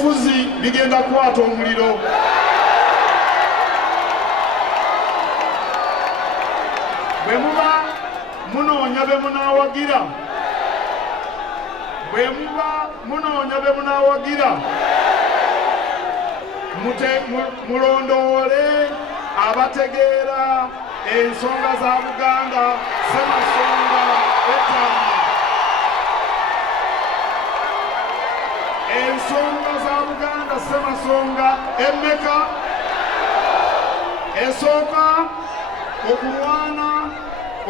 eby'obufuzi bigenda kukwata omuliro. Bwe muba munoonya be munaawagira, bwe muba munoonya be munaawagira, mulondoole abategeera ensonga za Buganda Ssemasonga etaano. Ensonga za Buganda Ssemasonga emmeka? Esooka okulwana,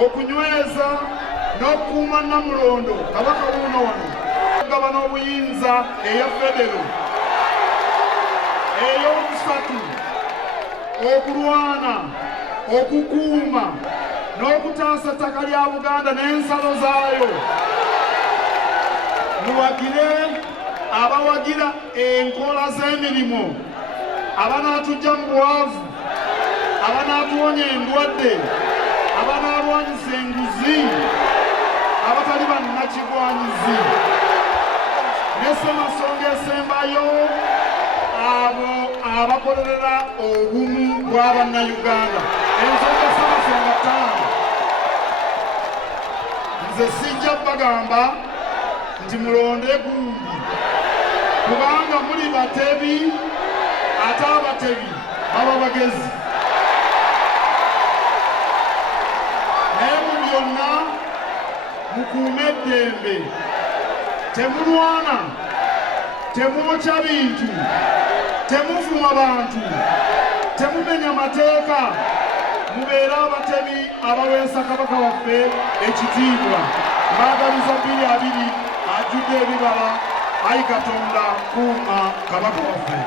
okunyweza n'okukuuma Namulondo Kabaka wuuno wano gaba n'obuyinza eya federo. Ey'okusatu okulwana, okukuuma n'okutaasa ttaka lya Buganda n'ensalo zaayo. Muwagire abawagira enkola z'emirimu, abanaatujja mu bwavu, abanaatuwonya endwadde, abanaalwanyisa enguzi, abatali bannakigwanyizi, ne Ssemasonga esembayo abo abakolerera obumu bwa bannayuganda. Ensonga Ssemasonga ttaano. Nze sijja bagamba nti mulonde gundi, kubanga muli batebi ate abatebi baba bagezi. Naye mu byonna mukuume eddembe, temulwana, temwokya bintu, temuvuma bantu, temumenya mateeka, mubeere abatebi abaweesa Kabaka waffe ekitiibwa. Mbagaliza 2 ajjudde ebibala. Ayi Katonda kuuma Kabaka waffe.